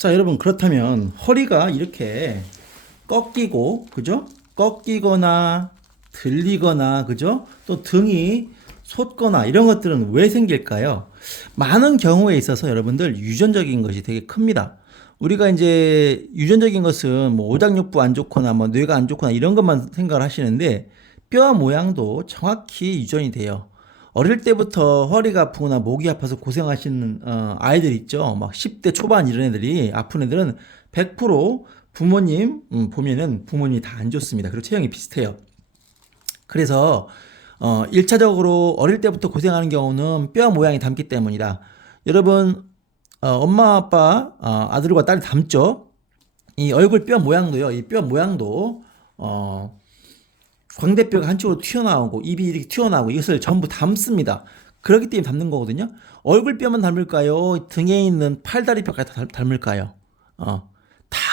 자, 여러분, 그렇다면 허리가 이렇게 꺾이고, 그죠? 꺾이거나 들리거나, 그죠? 또 등이 솟거나 이런 것들은 왜 생길까요? 많은 경우에 있어서 여러분들 유전적인 것이 되게 큽니다. 우리가 이제 유전적인 것은 뭐 오장육부 안 좋거나 뭐 뇌가 안 좋거나 이런 것만 생각을 하시는데 뼈 모양도 정확히 유전이 돼요. 어릴 때부터 허리가 아프거나 목이 아파서 고생하시는 아이들 있죠. 막 10대 초반 이런 애들이 아픈 애들은 100% 부모님 보면은 부모님이 다 안 좋습니다. 그리고 체형이 비슷해요. 그래서 1차적으로 어릴 때부터 고생하는 경우는 뼈 모양이 닮기 때문이다. 여러분 엄마 아빠 아들과 딸이 닮죠. 이 얼굴 뼈 모양도요. 이 뼈 모양도 광대뼈가 한쪽으로 튀어나오고 입이 이렇게 튀어나오고 이것을 전부 닮습니다. 그렇기 때문에 닮는 거거든요. 얼굴 뼈만 닮을까요? 등에 있는 팔다리 뼈가 다 닮을까요? 다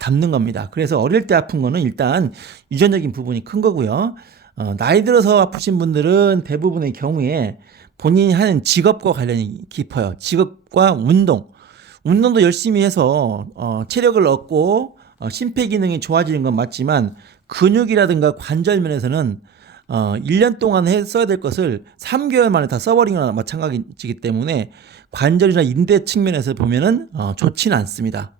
닮는 겁니다. 그래서 어릴 때 아픈 거는 일단 유전적인 부분이 큰 거고요. 나이 들어서 아프신 분들은 대부분의 경우에 본인이 하는 직업과 관련이 깊어요. 직업과 운동. 운동도 열심히 해서 체력을 얻고 심폐기능이 좋아지는 건 맞지만 근육이라든가 관절 면에서는 1년 동안 써야 될 것을 3개월 만에 다 써버린 거나 마찬가지이기 때문에 관절이나 인대 측면에서 보면은 좋지는 않습니다.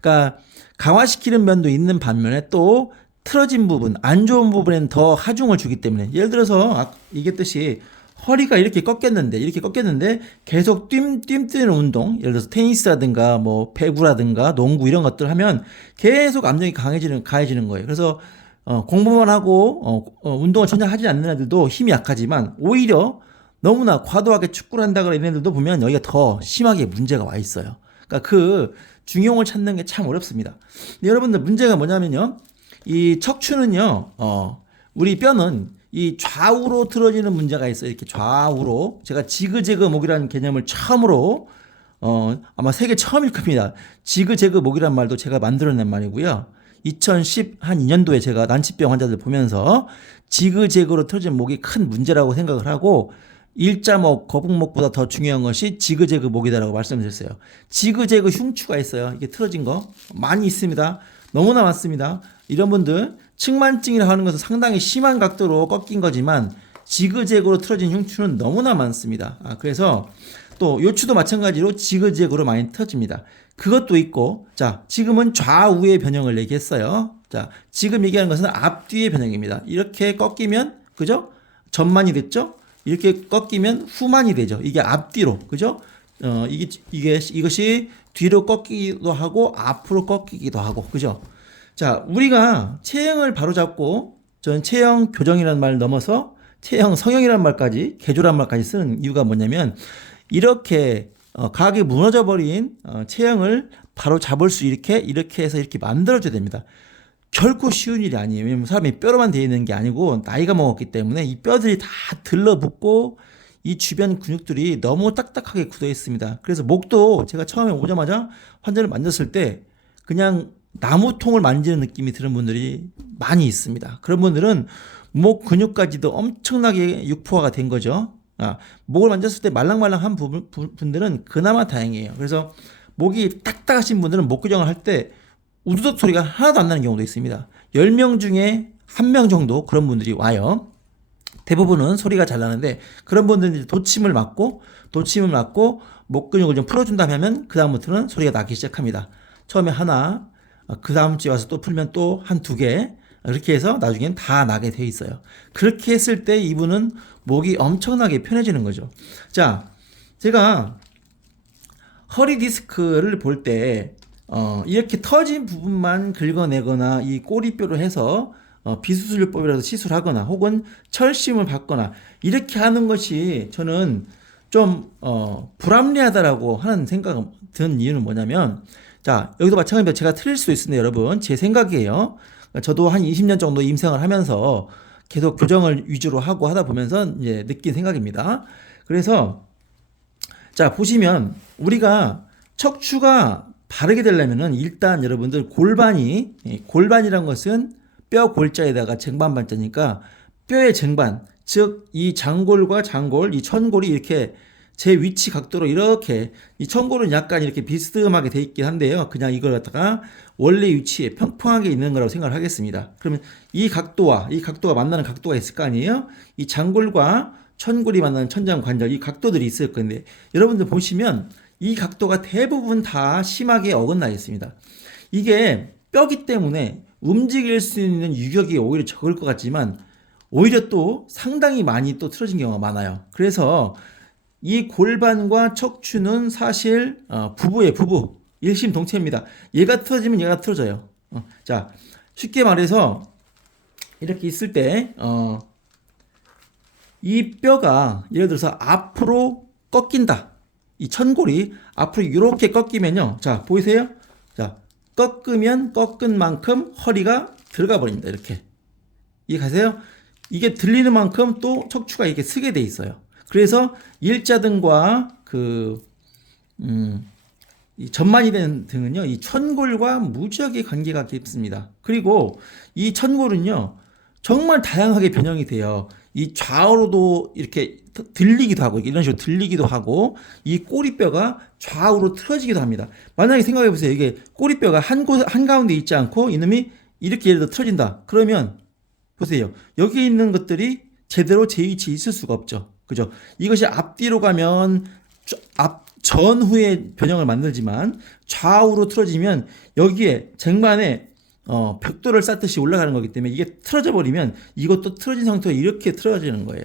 그러니까 강화시키는 면도 있는 반면에 또 틀어진 부분, 안 좋은 부분에는 더 하중을 주기 때문에 예를 들어서 얘기했듯이 허리가 이렇게 꺾였는데 계속 뛰는 운동, 예를 들어서 테니스라든가 뭐 배구라든가 농구 이런 것들 하면 계속 압력이 가해지는 거예요. 그래서 공부만 하고 운동을 전혀 하지 않는 애들도 힘이 약하지만 오히려 너무나 과도하게 축구를 한다거나 이런 애들도 보면 여기가 더 심하게 문제가 와 있어요. 그러니까 그 중용을 찾는 게 참 어렵습니다. 근데 여러분들 문제가 뭐냐면요. 이 척추는요, 우리 뼈는 이 좌우로 틀어지는 문제가 있어요. 이렇게 좌우로. 제가 지그재그 목이라는 개념을 처음으로, 아마 세계 처음일 겁니다. 지그재그 목이란 말도 제가 만들어낸 말이고요. 2012년도에 제가 난치병 환자들 보면서 지그재그로 틀어진 목이 큰 문제라고 생각을 하고 일자목, 거북목보다 더 중요한 것이 지그재그 목이다라고 말씀드렸어요. 지그재그 흉추가 있어요. 이게 틀어진 거 많이 있습니다. 너무나 많습니다. 이런 분들 측만증이라 하는 것은 상당히 심한 각도로 꺾인 거지만 지그재그로 틀어진 흉추는 너무나 많습니다. 그래서 또 요추도 마찬가지로 지그재그로 많이 틀어집니다. 그것도 있고, 자, 지금은 좌우의 변형을 얘기했어요. 자, 지금 얘기하는 것은 앞뒤의 변형입니다. 이렇게 꺾이면, 그죠? 전만이 됐죠? 이렇게 꺾이면 후만이 되죠. 이게 앞뒤로, 그죠? 이것이 뒤로 꺾이기도 하고, 앞으로 꺾이기도 하고, 그죠? 자, 우리가 체형을 바로잡고, 저는 체형 교정이라는 말을 넘어서 체형 성형이라는 말까지, 개조라는 말까지 쓰는 이유가 뭐냐면, 이렇게 각이 무너져 버린 체형을 바로 잡을 수 이렇게 해서 이렇게 만들어줘야 됩니다. 결코 쉬운 일이 아니에요. 왜냐면 사람이 뼈로만 되어 있는 게 아니고 나이가 먹었기 때문에 이 뼈들이 다 들러붙고 이 주변 근육들이 너무 딱딱하게 굳어 있습니다. 그래서 목도 제가 처음에 오자마자 환자를 만졌을 때 그냥 나무통을 만지는 느낌이 드는 분들이 많이 있습니다. 그런 분들은 목 근육까지도 엄청나게 육포화가 된 거죠. 목을 만졌을 때 말랑말랑한 분들은 그나마 다행이에요. 그래서 목이 딱딱하신 분들은 목 교정을 할 때 우두둑 소리가 하나도 안 나는 경우도 있습니다. 10명 중에 1명 정도 그런 분들이 와요. 대부분은 소리가 잘 나는데 그런 분들은 도침을 맞고 목 근육을 좀 풀어준다면 그 다음부터는 소리가 나기 시작합니다. 처음에 하나, 그 다음 주에 와서 또 풀면 또 한 두 개, 그렇게 해서 나중엔 다 나게 돼 있어요. 그렇게 했을 때 이분은 목이 엄청나게 편해지는 거죠. 자, 제가 허리 디스크를 볼 때 이렇게 터진 부분만 긁어내거나 이 꼬리뼈로 해서 비수술요법이라도 시술하거나 혹은 철심을 받거나 이렇게 하는 것이 저는 좀 불합리하다라고 하는 생각이 든 이유는 뭐냐면, 자, 여기도 마찬가지로 제가 틀릴 수도 있습니다. 여러분, 제 생각이에요. 저도 한 20년 정도 임상을 하면서 계속 교정을 위주로 하고 하다 보면서 이제 느낀 생각입니다. 그래서 자, 보시면 우리가 척추가 바르게 되려면은 일단 여러분들 골반이란 것은 뼈 골자에다가 쟁반반자니까 뼈의 쟁반, 즉 이 장골과 장골, 이 천골이 이렇게 제 위치 각도로 이렇게 이 천골은 약간 이렇게 비스듬하게 돼 있긴 한데요. 그냥 이걸 갖다가 원래 위치에 평평하게 있는 거라고 생각을 하겠습니다. 그러면 이 각도가 만나는 각도가 있을 거 아니에요? 이 장골과 천골이 만나는 천장관절 이 각도들이 있을 건데 여러분들 보시면 이 각도가 대부분 다 심하게 어긋나 있습니다. 이게 뼈기 때문에 움직일 수 있는 유격이 오히려 적을 것 같지만 오히려 또 상당히 많이 또 틀어진 경우가 많아요. 그래서 이 골반과 척추는 사실 부부예요, 부부. 일심동체입니다. 얘가 틀어지면 얘가 틀어져요. 자, 쉽게 말해서 이렇게 있을 때 이 뼈가 예를 들어서 앞으로 꺾인다. 이 천골이 앞으로 이렇게 꺾이면요. 자, 보이세요? 자, 꺾으면 꺾은 만큼 허리가 들어가 버립니다. 이렇게. 이해 가세요? 이게 들리는 만큼 또 척추가 이렇게 쓰게 돼 있어요. 그래서 일자등과 이 전만이 된 등은요, 이 천골과 무지하게 관계가 깊습니다. 그리고 이 천골은요, 정말 다양하게 변형이 돼요. 이 좌우로도 이렇게 들리기도 하고, 이런 식으로 들리기도 하고, 이 꼬리뼈가 좌우로 틀어지기도 합니다. 만약에 생각해 보세요. 이게 꼬리뼈가 한가운데 있지 않고, 이놈이 이렇게 예를 들어 틀어진다. 그러면, 보세요. 여기 있는 것들이 제대로 제 위치에 있을 수가 없죠. 그죠? 이것이 앞뒤로 가면, 전후에 변형을 만들지만, 좌우로 틀어지면, 여기에 쟁반에 벽돌을 쌓듯이 올라가는 거기 때문에 이게 틀어져 버리면 이것도 틀어진 상태로 이렇게 틀어지는 거예요.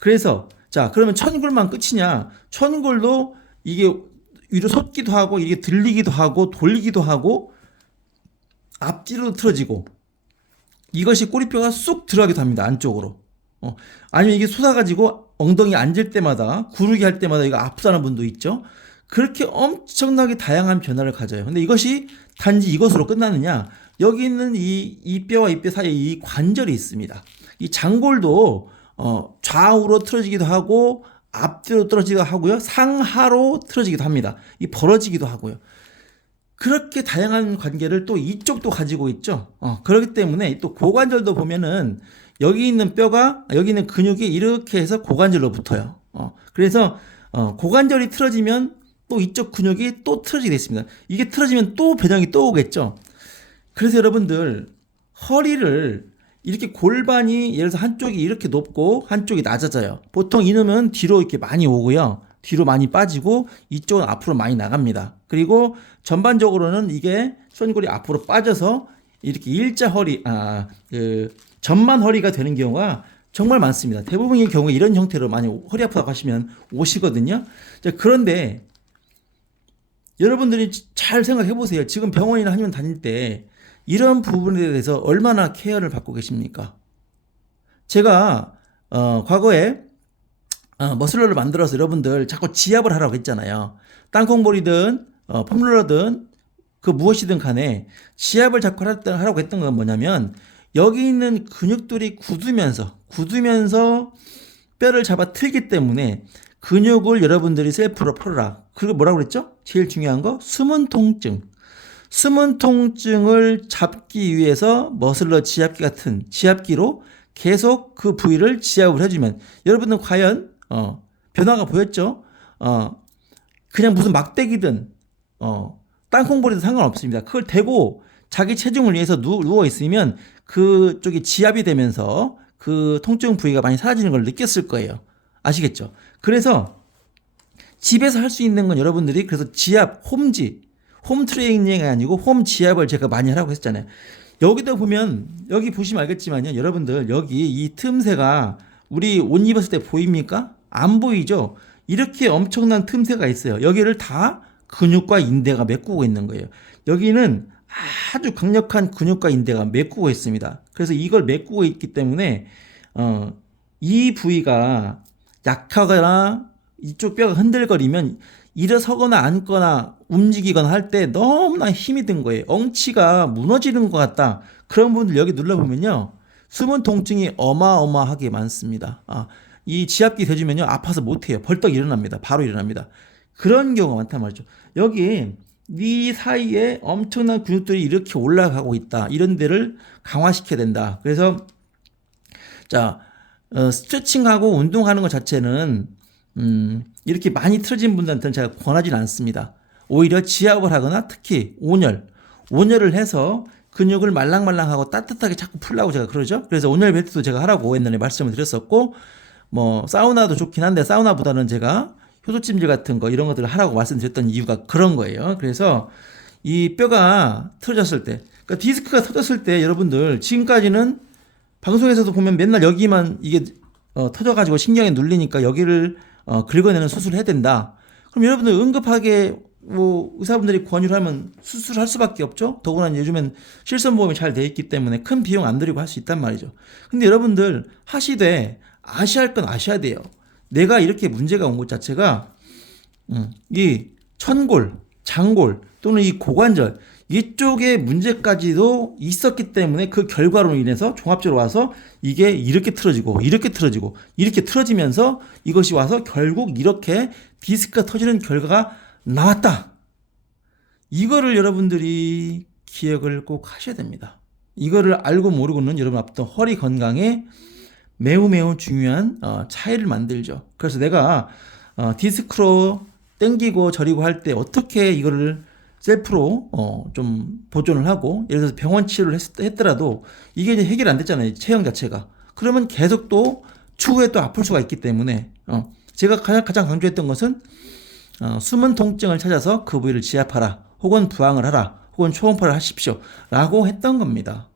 그래서 자, 그러면 천골만 끝이냐? 천골도 이게 위로 솟기도 하고 이게 들리기도 하고 돌리기도 하고 앞뒤로 틀어지고 이것이 꼬리뼈가 쑥 들어가기도 합니다. 안쪽으로. 아니면 이게 솟아가지고 엉덩이 앉을 때마다 구르기 할 때마다 이거 아프다는 분도 있죠. 그렇게 엄청나게 다양한 변화를 가져요. 근데 이것이 단지 이것으로 끝나느냐? 여기 있는 이 뼈와 이 뼈 사이에 이 관절이 있습니다. 이 장골도 좌우로 틀어지기도 하고 앞뒤로 틀어지기도 하고요. 상하로 틀어지기도 합니다. 이 벌어지기도 하고요. 그렇게 다양한 관계를 또 이쪽도 가지고 있죠. 그렇기 때문에 또 고관절도 보면은 여기 있는 뼈가 여기 있는 근육이 이렇게 해서 고관절로 붙어요. 그래서 고관절이 틀어지면 또 이쪽 근육이 또 틀어지게 됐습니다. 이게 틀어지면 또 변형이 또 오겠죠. 그래서 여러분들 허리를 이렇게 골반이 예를 들어서 한쪽이 이렇게 높고 한쪽이 낮아져요. 보통 이놈은 뒤로 이렇게 많이 오고요. 뒤로 많이 빠지고 이쪽은 앞으로 많이 나갑니다. 그리고 전반적으로는 이게 천골이 앞으로 빠져서 이렇게 일자 허리, 전만 허리가 되는 경우가 정말 많습니다. 대부분의 경우에 이런 형태로 많이 허리 아프다고 하시면 오시거든요. 그런데 여러분들이 잘 생각해 보세요. 지금 병원이나 한의원 다닐 때 이런 부분에 대해서 얼마나 케어를 받고 계십니까? 제가 과거에 머슬러를 만들어서 여러분들 자꾸 지압을 하라고 했잖아요. 땅콩볼이든 폼롤러든 그 무엇이든 간에 지압을 자꾸 하라고 했던 건 뭐냐면 여기 있는 근육들이 굳으면서 뼈를 잡아 틀기 때문에 근육을 여러분들이 셀프로 풀어라. 그리고 뭐라고 그랬죠? 제일 중요한 거 숨은 통증. 숨은 통증을 잡기 위해서 머슬러 지압기 같은 지압기로 계속 그 부위를 지압을 해주면 여러분은 과연 변화가 보였죠? 그냥 무슨 막대기든 땅콩볼이든 상관없습니다. 그걸 대고 자기 체중을 위해서 누워 있으면 그쪽이 지압이 되면서 그 통증 부위가 많이 사라지는 걸 느꼈을 거예요. 아시겠죠? 그래서 집에서 할 수 있는 건 여러분들이 그래서 지압, 홈 트레이닝이 아니고 홈 지압을 제가 많이 하라고 했잖아요. 여기도 보면 여기 보시면 알겠지만요. 여러분들 여기 이 틈새가 우리 옷 입었을 때 보입니까? 안 보이죠? 이렇게 엄청난 틈새가 있어요. 여기를 다 근육과 인대가 메꾸고 있는 거예요. 여기는 아주 강력한 근육과 인대가 메꾸고 있습니다. 그래서 이걸 메꾸고 있기 때문에 이 부위가 약하거나 이쪽 뼈가 흔들거리면 일어서거나 앉거나 움직이거나 할 때 너무나 힘이 든 거예요. 엉치가 무너지는 것 같다. 그런 분들 여기 눌러보면요. 숨은 통증이 어마어마하게 많습니다. 이 지압기 대주면요. 아파서 못해요. 벌떡 일어납니다. 바로 일어납니다. 그런 경우가 많단 말이죠. 여기 이 사이에 엄청난 근육들이 이렇게 올라가고 있다. 이런 데를 강화시켜야 된다. 그래서 자 스트레칭하고 운동하는 것 자체는 이렇게 많이 틀어진 분들한테는 제가 권하지는 않습니다. 오히려 지압을 하거나 특히 온열을 해서 근육을 말랑말랑하고 따뜻하게 자꾸 풀라고 제가 그러죠. 그래서 온열 벨트도 제가 하라고 옛날에 말씀을 드렸었고, 뭐 사우나도 좋긴 한데 사우나보다는 제가 효소찜질 같은 거 이런 것들을 하라고 말씀드렸던 이유가 그런 거예요. 그래서 이 뼈가 틀어졌을 때, 그러니까 디스크가 터졌을 때 여러분들 지금까지는 방송에서도 보면 맨날 여기만 이게 터져가지고 신경에 눌리니까 여기를 긁어내는 수술을 해야 된다. 그럼 여러분들 응급하게 뭐 의사분들이 권유를 하면 수술할 수밖에 없죠. 더구나 요즘엔 실손보험이 잘 돼 있기 때문에 큰 비용 안 들이고 할 수 있단 말이죠. 근데 여러분들 하시되 아셔야 할 건 아셔야 돼요. 내가 이렇게 문제가 온 것 자체가 이 천골, 장골 또는 이 고관절 이쪽에 문제까지도 있었기 때문에 그 결과로 인해서 종합적으로 와서 이게 이렇게 틀어지고 이렇게 틀어지고 이렇게 틀어지면서 이것이 와서 결국 이렇게 디스크가 터지는 결과가 나왔다. 이거를 여러분들이 기억을 꼭 하셔야 됩니다. 이거를 알고 모르고는 여러분 앞으로 허리 건강에 매우 중요한 차이를 만들죠. 그래서 내가 디스크로 땡기고 저리고 할 때 어떻게 이거를 셀프로 좀 보존을 하고 예를 들어서 병원 치료를 했더라도 이게 이제 해결 안 됐잖아요. 체형 자체가. 그러면 계속 또 추후에 또 아플 수가 있기 때문에 제가 가장 강조했던 것은 숨은 통증을 찾아서 그 부위를 지압하라 혹은 부항을 하라 혹은 초음파를 하십시오 라고 했던 겁니다.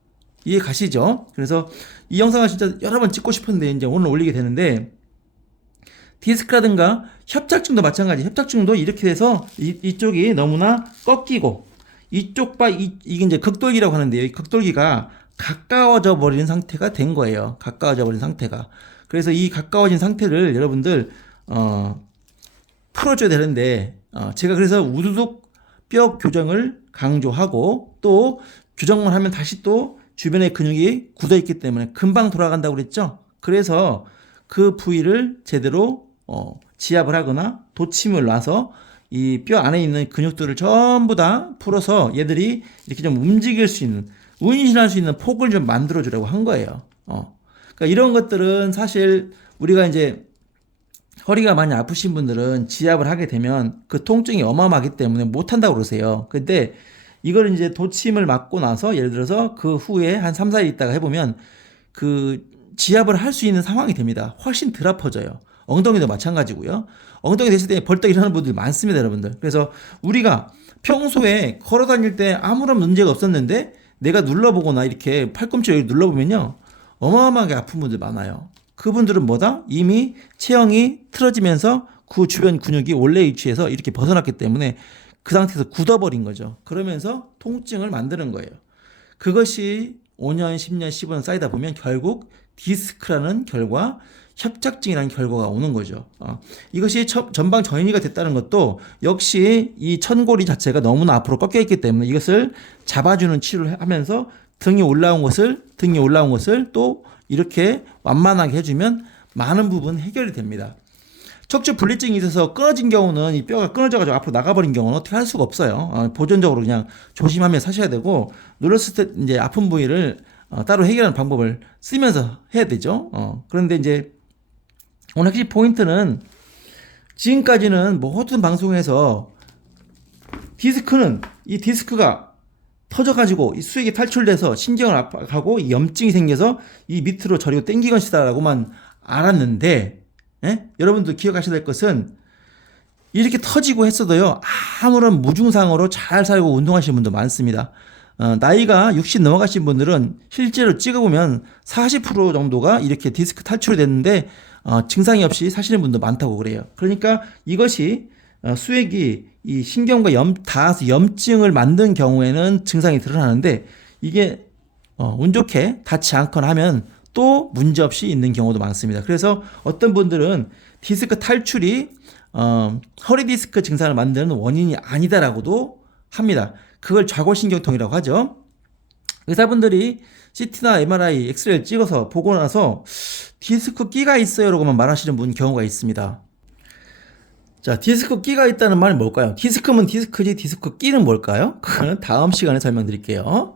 이해 가시죠? 그래서 이 영상을 진짜 여러 번 찍고 싶었는데 이제 오늘 올리게 되는데 디스크라든가 협착증도 마찬가지. 협착증도 이렇게 돼서 이쪽이 너무나 꺾이고 이쪽 이게 이제 극돌기라고 하는데요. 이 극돌기가 가까워져 버리는 상태가 된 거예요. 가까워져 버린 상태가. 그래서 이 가까워진 상태를 여러분들 풀어줘야 되는데 제가 그래서 우두둑 뼈 교정을 강조하고 또 교정만 하면 다시 또 주변에 근육이 굳어 있기 때문에 금방 돌아간다고 그랬죠. 그래서 그 부위를 제대로 지압을 하거나 도침을 놔서 이 뼈 안에 있는 근육들을 전부 다 풀어서 얘들이 이렇게 좀 움직일 수 있는 운신할 수 있는 폭을 좀 만들어 주려고 한 거예요. 그러니까 이런 것들은 사실 우리가 이제 허리가 많이 아프신 분들은 지압을 하게 되면 그 통증이 어마어마하기 때문에 못 한다고 그러세요. 근데 이걸 이제 도침을 맞고 나서 예를 들어서 그 후에 한 3, 4일 있다가 해보면 그 지압을 할 수 있는 상황이 됩니다. 훨씬 덜 아파져요. 엉덩이도 마찬가지고요. 엉덩이 됐을 때 벌떡 일어나는 분들이 많습니다, 여러분들. 그래서 우리가 평소에 걸어 다닐 때 아무런 문제가 없었는데 내가 눌러보거나 이렇게 팔꿈치를 여기 눌러보면요. 어마어마하게 아픈 분들 많아요. 그분들은 뭐다? 이미 체형이 틀어지면서 그 주변 근육이 원래 위치에서 이렇게 벗어났기 때문에 그 상태에서 굳어버린 거죠. 그러면서 통증을 만드는 거예요. 그것이 5년, 10년, 15년 쌓이다 보면 결국 디스크라는 결과, 협착증이라는 결과가 오는 거죠. 이것이 전방 전이가 됐다는 것도 역시 이 천골이 자체가 너무나 앞으로 꺾여 있기 때문에 이것을 잡아주는 치료를 하면서 등이 올라온 것을 또 이렇게 완만하게 해주면 많은 부분 해결이 됩니다. 척추 분리증이 있어서 끊어진 경우는 이 뼈가 끊어져가지고 앞으로 나가버린 경우는 어떻게 할 수가 없어요. 보존적으로 그냥 조심하며 사셔야 되고 눌렀을 때 이제 아픈 부위를 따로 해결하는 방법을 쓰면서 해야 되죠. 그런데 이제 오늘 핵심 포인트는 지금까지는 모든 방송에서 이 디스크가 터져가지고 이 수액이 탈출돼서 신경을 압박하고 염증이 생겨서 이 밑으로 저리고 땡기건 시다라고만 알았는데 여러분들 기억하셔야 될 것은 이렇게 터지고 했어도요 아무런 무증상으로 잘 살고 운동하시는 분도 많습니다. 나이가 60 넘어가신 분들은 실제로 찍어보면 40% 정도가 이렇게 디스크 탈출이 됐는데 증상이 없이 사시는 분도 많다고 그래요. 그러니까 이것이 수액이 이 신경과 닿아서 염증을 만든 경우에는 증상이 드러나는데 이게 운 좋게 닿지 않거나 하면 또 문제없이 있는 경우도 많습니다. 그래서 어떤 분들은 디스크 탈출이 허리 디스크 증상을 만드는 원인이 아니다라고도 합니다. 그걸 좌골신경통이라고 하죠. 의사분들이 CT나 MRI, 엑스레이를 찍어서 보고 나서 디스크 끼가 있어요 라고만 말하시는 분 경우가 있습니다. 자, 디스크 끼가 있다는 말이 뭘까요? 디스크면 디스크지 디스크 끼는 뭘까요? 그거는 다음 시간에 설명드릴게요.